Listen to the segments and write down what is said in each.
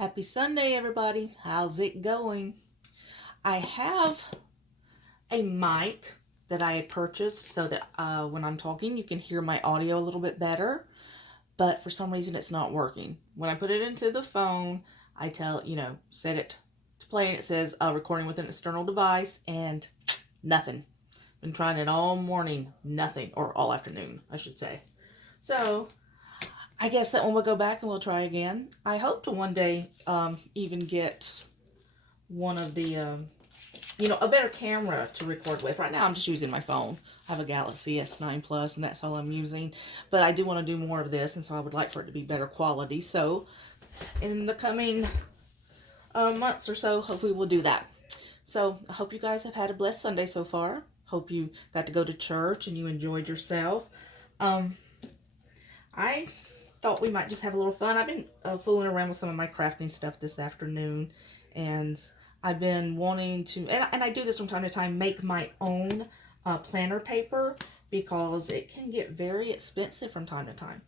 Happy Sunday, everybody. How's it going? I have a mic that I had purchased so that when I'm talking, you can hear my audio a little bit better. But for some reason, it's not working. When I put it into the phone, I set it to play, and it says recording with an external device, and nothing. Been trying it all morning, nothing, or all afternoon, I should say. So I guess that one will go back and we'll try again. I hope to one day even get one of the, a better camera to record with. Right now I'm just using my phone. I have a Galaxy S9 Plus and that's all I'm using. But I do want to do more of this, and so I would like for it to be better quality. So in the coming months or so, hopefully we'll do that. So I hope you guys have had a blessed Sunday so far. Hope you got to go to church and you enjoyed yourself. I thought we might just have a little fun. I've been fooling around with some of my crafting stuff this afternoon, and I've been wanting to, and I do this from time to time, make my own planner paper because it can get very expensive from time to time.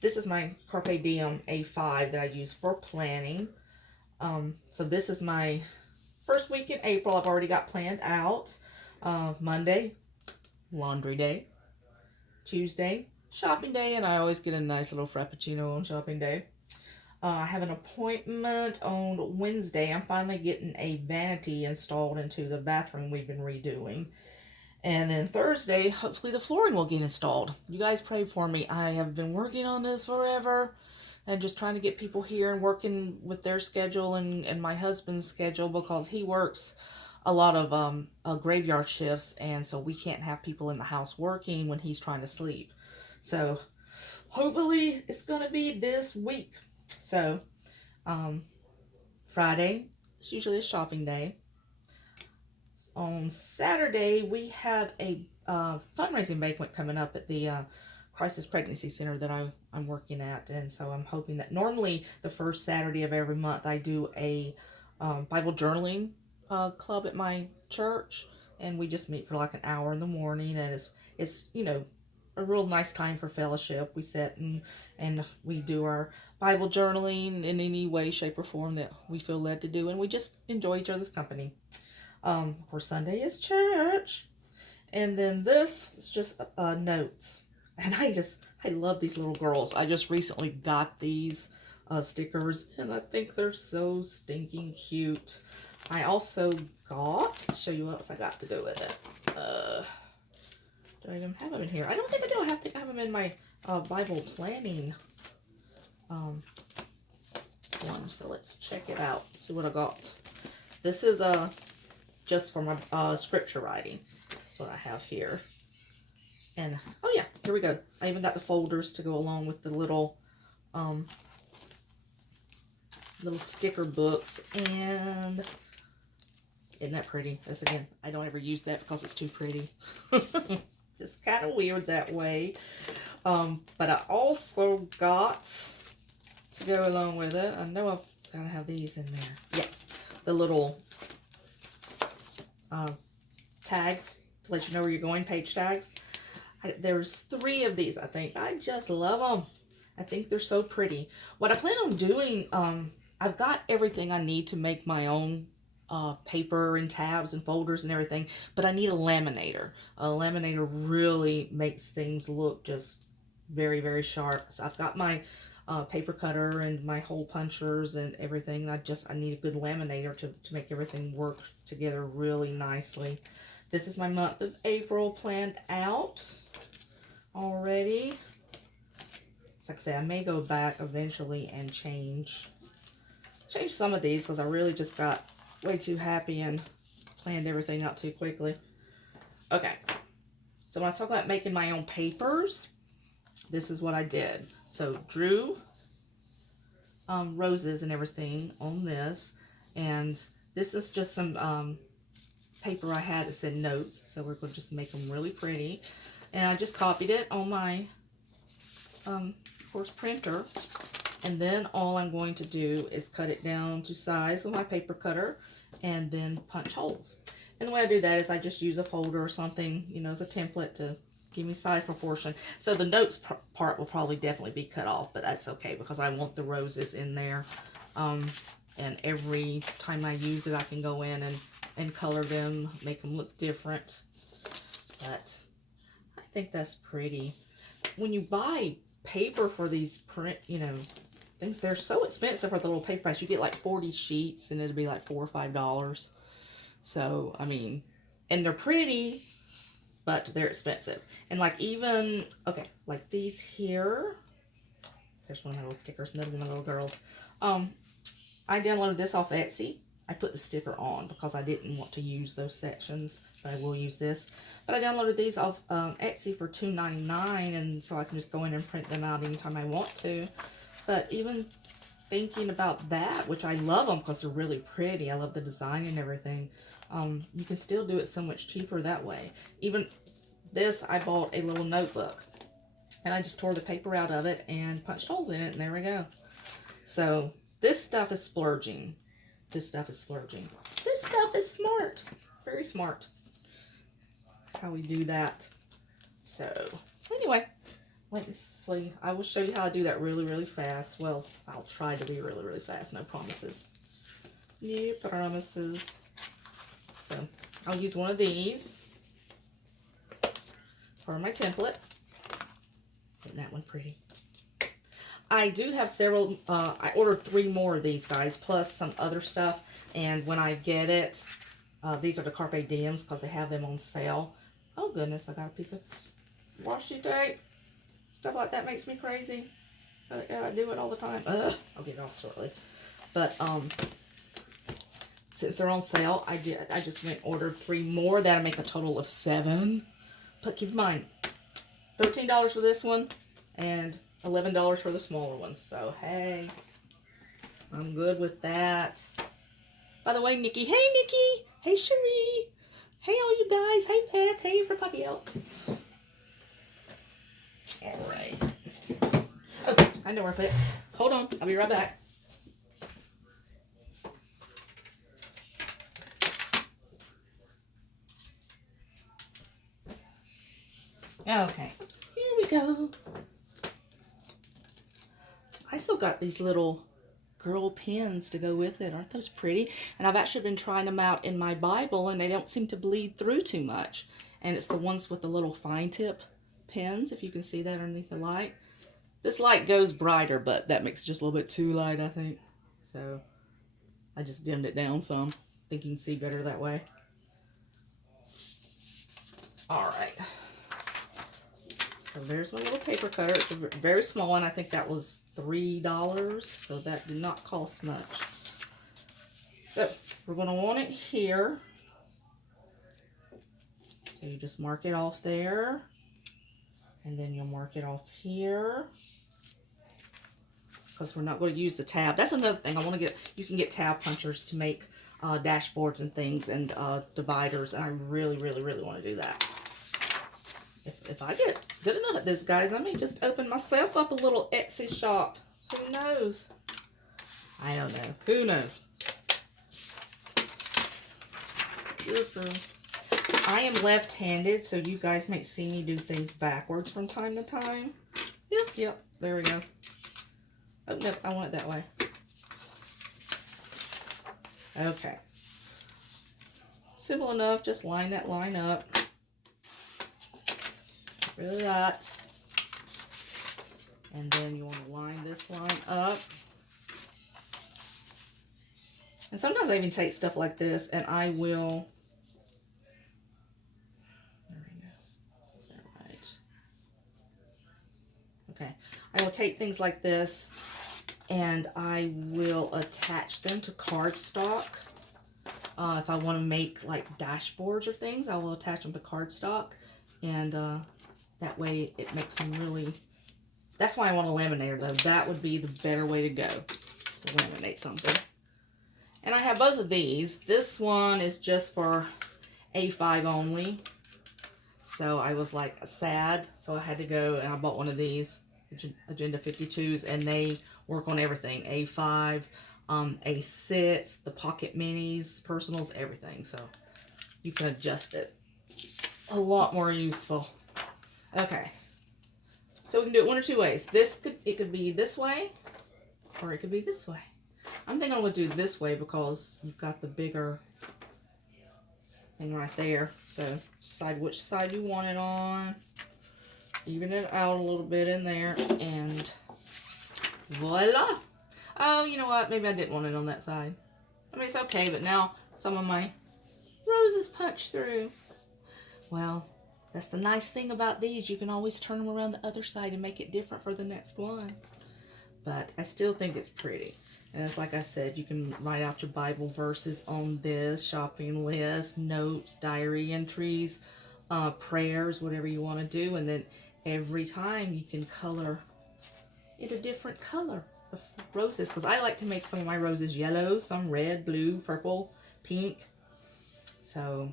This is my Carpe Diem A5 that I use for planning. So this is my first week in April. I've already got planned out. Monday, laundry day. Tuesday, shopping day, and I always get a nice little frappuccino on shopping day. I have an appointment on Wednesday. I'm finally getting a vanity installed into the bathroom we've been redoing. And then Thursday, hopefully the flooring will get installed. You guys pray for me. I have been working on this forever and just trying to get people here and working with their schedule and my husband's schedule, because he works a lot of graveyard shifts, and so we can't have people in the house working when he's trying to sleep. So hopefully it's gonna be this week. So Friday is usually a shopping day. On Saturday we have a fundraising banquet coming up at the Crisis Pregnancy Center that I'm working at, and so I'm hoping that normally the first Saturday of every month I do a Bible journaling club at my church, and we just meet for like an hour in the morning, and it's a real nice time for fellowship. We sit and we do our Bible journaling in any way, shape, or form that we feel led to do, and we just enjoy each other's company. Of course, Sunday is church, and then this is just notes, and I love these little girls. I just recently got these stickers, and I think they're so stinking cute. I also got, I'll show you what else I got to do with it. Do I even have them in here? I don't think I do. I think I have them in my Bible planning one. So let's check it out. See what I got. This is just for my scripture writing. That's what I have here. And oh yeah, here we go. I even got the folders to go along with the little sticker books. And isn't that pretty? This again, I don't ever use that because it's too pretty. Just kind of weird that way. But I also got, to go along with it, I know I've got to have these in there. Yeah, the little tags to let you know where you're going, page tags. There's 3 of these, I think. I just love them. I think they're so pretty. What I plan on doing, I've got everything I need to make my own paper and tabs and folders and everything, but I need a laminator. A laminator really makes things look just very, very sharp. So I've got my paper cutter and my hole punchers and everything. I need a good laminator to make everything work together really nicely. This is my month of April planned out already. So like I say, I may go back eventually and change some of these because I really just got way too happy and planned everything out too quickly. Okay, so when I talk about making my own papers, this is what I did. So drew roses and everything on this, and this is just some paper I had that said notes, so we're going to just make them really pretty. And I just copied it on my of course printer, and then all I'm going to do is cut it down to size with my paper cutter and then punch holes. And the way I do that is I just use a folder or something, as a template to give me size proportion. So the notes part will probably definitely be cut off, but that's okay because I want the roses in there. And every time I use it, I can go in and color them, make them look different. But I think that's pretty. When you buy paper for these print, things, they're so expensive for the little paper price. You get like 40 sheets and it'll be like $4 or $5. So, I mean, and they're pretty, but they're expensive. And like even, okay, like these here, there's one of my little stickers, another one of my little girls. I downloaded this off Etsy. I put the sticker on because I didn't want to use those sections, but I will use this. But I downloaded these off Etsy for $2.99, and so I can just go in and print them out anytime I want to. But even thinking about that, which I love them because they're really pretty. I love the design and everything. You can still do it so much cheaper that way. Even this, I bought a little notebook, and I just tore the paper out of it and punched holes in it, and there we go. So this stuff is splurging. This stuff is splurging. This stuff is smart. Very smart. How we do that. So, anyway, let's see. I will show you how I do that really, really fast. Well, I'll try to be really, really fast. No promises. No promises. So, I'll use one of these for my template. Isn't that one pretty? I do have several, I ordered 3 more of these guys, plus some other stuff, and when I get it, these are the Carpe Diems, because they have them on sale. Oh goodness, I got a piece of washi tape. Stuff like that makes me crazy. I do it all the time. Ugh, I'll get it off shortly. But, since they're on sale, I just went and ordered 3 more. That'll make a total of 7. But keep in mind, $13 for this one, and $11 for the smaller ones. So, hey, I'm good with that. By the way, Nikki. Hey, Nikki. Hey, Cherie. Hey, all you guys. Hey, Beth. Hey, everybody else. All right. Okay, I know where I put it. Hold on. I'll be right back. Okay, here we go. I still got these little girl pins to go with it. Aren't those pretty? And I've actually been trying them out in my Bible, and they don't seem to bleed through too much. And it's the ones with the little fine tip pins, if you can see that underneath the light. This light goes brighter, but that makes it just a little bit too light, I think. So I just dimmed it down some. I think you can see better that way. All right. So there's my little paper cutter. It's a very small one. I think that was $3, so that did not cost much. So we're going to want it here. So you just mark it off there. And then you'll mark it off here. Because we're not going to use the tab. That's another thing. I want to get, you can get tab punchers to make dashboards and things and dividers. And I really, really, really want to do that. If I get good enough at this, guys, I may just open myself up a little Etsy shop. Who knows? I don't know. Who knows? True, true. I am left-handed, so you guys might see me do things backwards from time to time. Yep. There we go. Oh, no, I want it that way. Okay. Simple enough. Just line that line up. Rid of that. And then you want to line this line up. And sometimes I even take stuff like this and I will, there we go. Is that right? Okay. I will take things like this and I will attach them to cardstock. If I want to make like dashboards or things, I will attach them to cardstock. And that way it makes them really, that's why I want a laminator though. That would be the better way to go, to laminate something. And I have both of these. This one is just for A5 only. So I was like sad, so I had to go and I bought one of these, Agenda 52s, and they work on everything. A5, A6, the pocket minis, personals, everything. So you can adjust it. A lot more useful. Okay, so we can do it one or two ways. It could be this way, or it could be this way. I'm thinking I'm going to do it this way because you've got the bigger thing right there. So decide which side you want it on. Even it out a little bit in there. And voila. Oh, you know what? Maybe I didn't want it on that side. I mean, it's okay, but now some of my roses punch through. Well, that's the nice thing about these. You can always turn them around the other side and make it different for the next one. But I still think it's pretty. And it's like I said, you can write out your Bible verses on this, shopping list, notes, diary entries, prayers, whatever you want to do. And then every time you can color it a different color of roses. Because I like to make some of my roses yellow, some red, blue, purple, pink. So,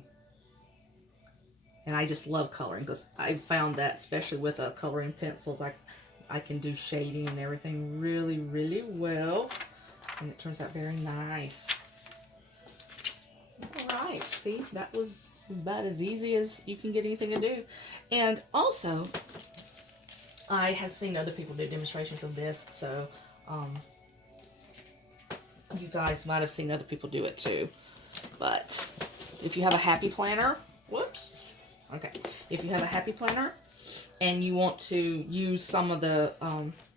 and I just love coloring because I found that, especially with coloring pencils, I can do shading and everything really, really well. And it turns out very nice. Alright, see, that was about as easy as you can get anything to do. And also, I have seen other people do demonstrations of this, so you guys might have seen other people do it too. But if you have a happy planner, whoops, okay. If you have a happy planner and you want to use some of the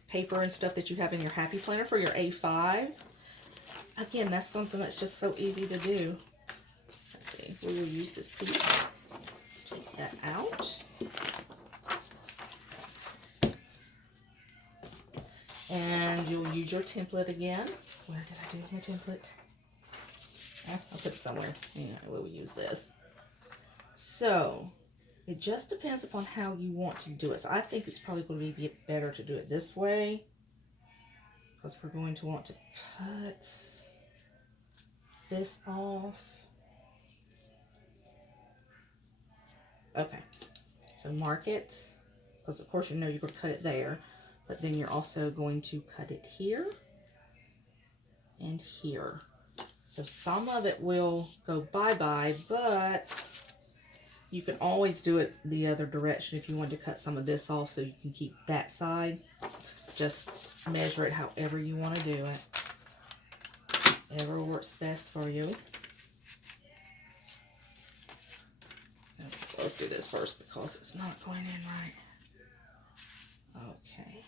paper and stuff that you have in your happy planner for your A5, again, that's something that's just so easy to do. Let's see, we will use this piece. Take that out. And you'll use your template again. Where did I do my template? I'll put it somewhere. Anyway, we'll use this. So, it just depends upon how you want to do it. So I think it's probably going to be better to do it this way, because we're going to want to cut this off. Okay, so mark it, because of course you know you're going to cut it there, but then you're also going to cut it here and here. So some of it will go bye-bye, but you can always do it the other direction if you want to cut some of this off so you can keep that side. Just measure it however you want to do it. Whatever works best for you. Let's do this first because it's not going in right. Okay.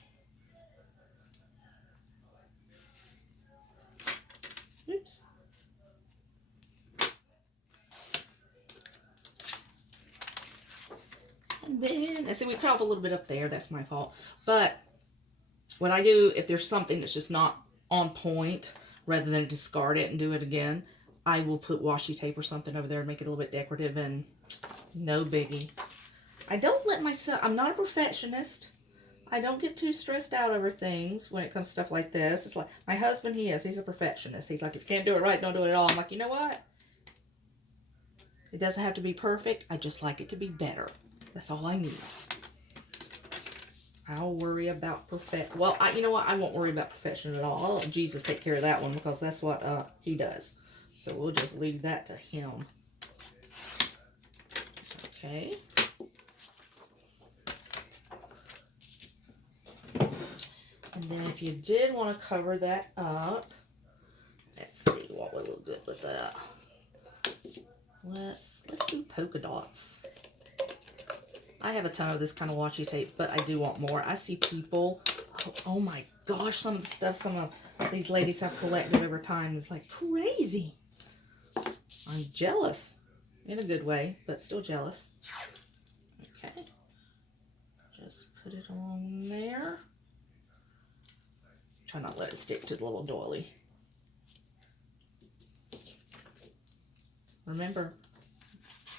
Oops. And then, and see, we cut off a little bit up there. That's my fault. But what I do, if there's something that's just not on point, rather than discard it and do it again, I will put washi tape or something over there and make it a little bit decorative, and no biggie. I don't let myself, I'm not a perfectionist. I don't get too stressed out over things when it comes to stuff like this. It's like, my husband, he's a perfectionist. He's like, if you can't do it right, don't do it at all. I'm like, you know what? It doesn't have to be perfect. I just like it to be better. That's all I need. I'll worry about well, you know what? I won't worry about perfection at all. I'll let Jesus take care of that one because that's what he does. So we'll just leave that to him. Okay. And then if you did want to cover that up, let's see what would look good with that. Let's do polka dots. I have a ton of this kind of washi tape, but I do want more. I see people, oh my gosh, some of the stuff some of these ladies have collected over time is like crazy. I'm jealous in a good way, but still jealous. Okay. Just put it along there. Try not to let it stick to the little doily. Remember,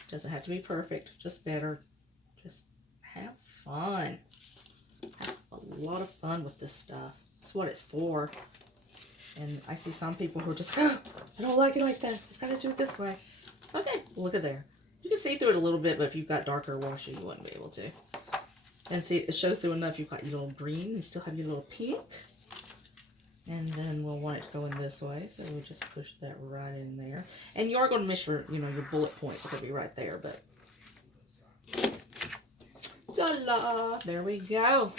it doesn't have to be perfect, just better. Just have fun. Have a lot of fun with this stuff. That's what it's for. And I see some people who are just, oh, I don't like it like that. You've got to do it this way. Okay, look at there. You can see through it a little bit, but if you've got darker washi, you wouldn't be able to. And see, it shows through enough. You've got your little green. You still have your little pink. And then we'll want it to go in this way. So we'll just push that right in there. And you are going to miss your, your bullet points are going to be right there, but ta-la! There we go.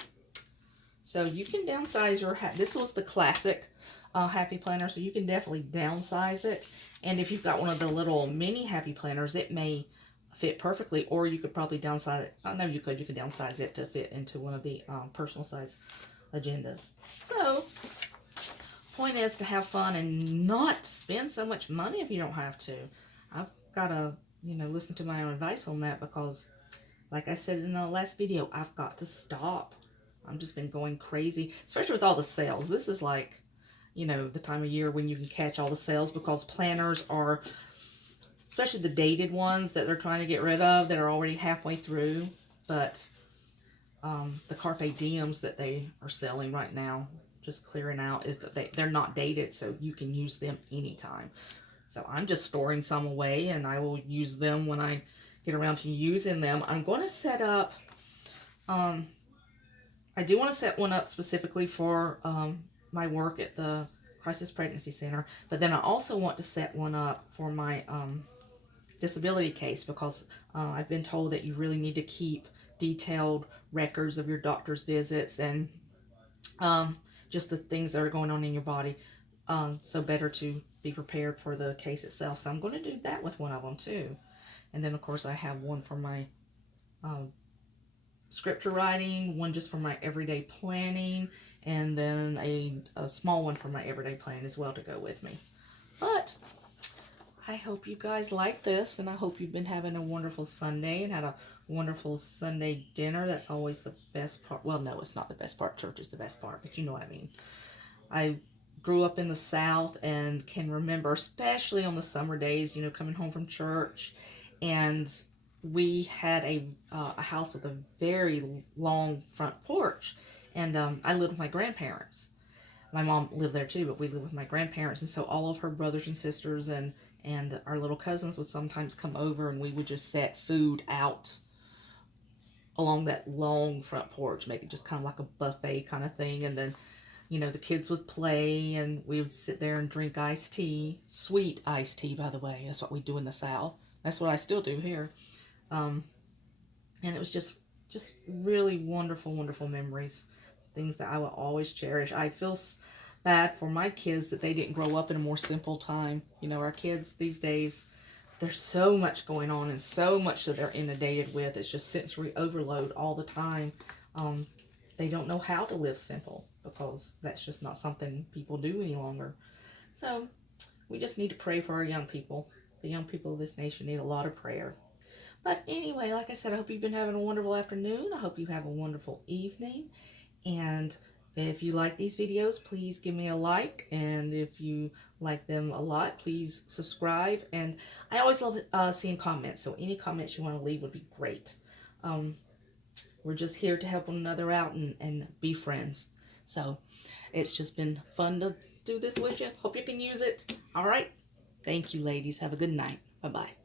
So you can downsize your, this was the classic Happy Planner, so you can definitely downsize it. And if you've got one of the little mini Happy Planners, it may fit perfectly, or you could probably downsize it. I know you could downsize it to fit into one of the personal size agendas. So, point is to have fun and not spend so much money if you don't have to. I've got to, listen to my own advice on that because, like I said in the last video, I've got to stop. I've just been going crazy, especially with all the sales. This is like, the time of year when you can catch all the sales because planners are, especially the dated ones that they're trying to get rid of that are already halfway through. But the Carpe Diems that they are selling right now, just clearing out, is that they're not dated, so you can use them anytime. So I'm just storing some away, and I will use them when I get around to using them. I'm going to set up, I do want to set one up specifically for my work at the Crisis Pregnancy Center, but then I also want to set one up for my disability case because I've been told that you really need to keep detailed records of your doctor's visits and just the things that are going on in your body. So better to be prepared for the case itself. So I'm going to do that with one of them too. And then of course I have one for my scripture writing, one just for my everyday planning, and then a small one for my everyday planning as well to go with me. But I hope you guys like this, and I hope you've been having a wonderful Sunday and had a wonderful Sunday dinner. That's always the best part. Well, no, it's not the best part. Church is the best part, but you know what I mean. I grew up in the South and can remember, especially on the summer days, coming home from church, and we had a house with a very long front porch, and I lived with my grandparents. My mom lived there too, but we lived with my grandparents, and so all of her brothers and sisters and our little cousins would sometimes come over, and we would just set food out along that long front porch, make it just kind of like a buffet kind of thing. And then, the kids would play, and we would sit there and drink iced tea, sweet iced tea, by the way. That's what we do in the South. That's what I still do here. And it was just really wonderful, wonderful memories, things that I will always cherish. I feel bad for my kids that they didn't grow up in a more simple time. Our kids these days, there's so much going on and so much that they're inundated with. It's just sensory overload all the time. They don't know how to live simple because that's just not something people do any longer. So we just need to pray for our young people. The young people of this nation need a lot of prayer. But anyway, like I said, I hope you've been having a wonderful afternoon. I hope you have a wonderful evening. And if you like these videos, please give me a like. And if you like them a lot, please subscribe. And I always love seeing comments. So any comments you want to leave would be great. We're just here to help one another out and be friends. So it's just been fun to do this with you. Hope you can use it. All right. Thank you, ladies. Have a good night. Bye-bye.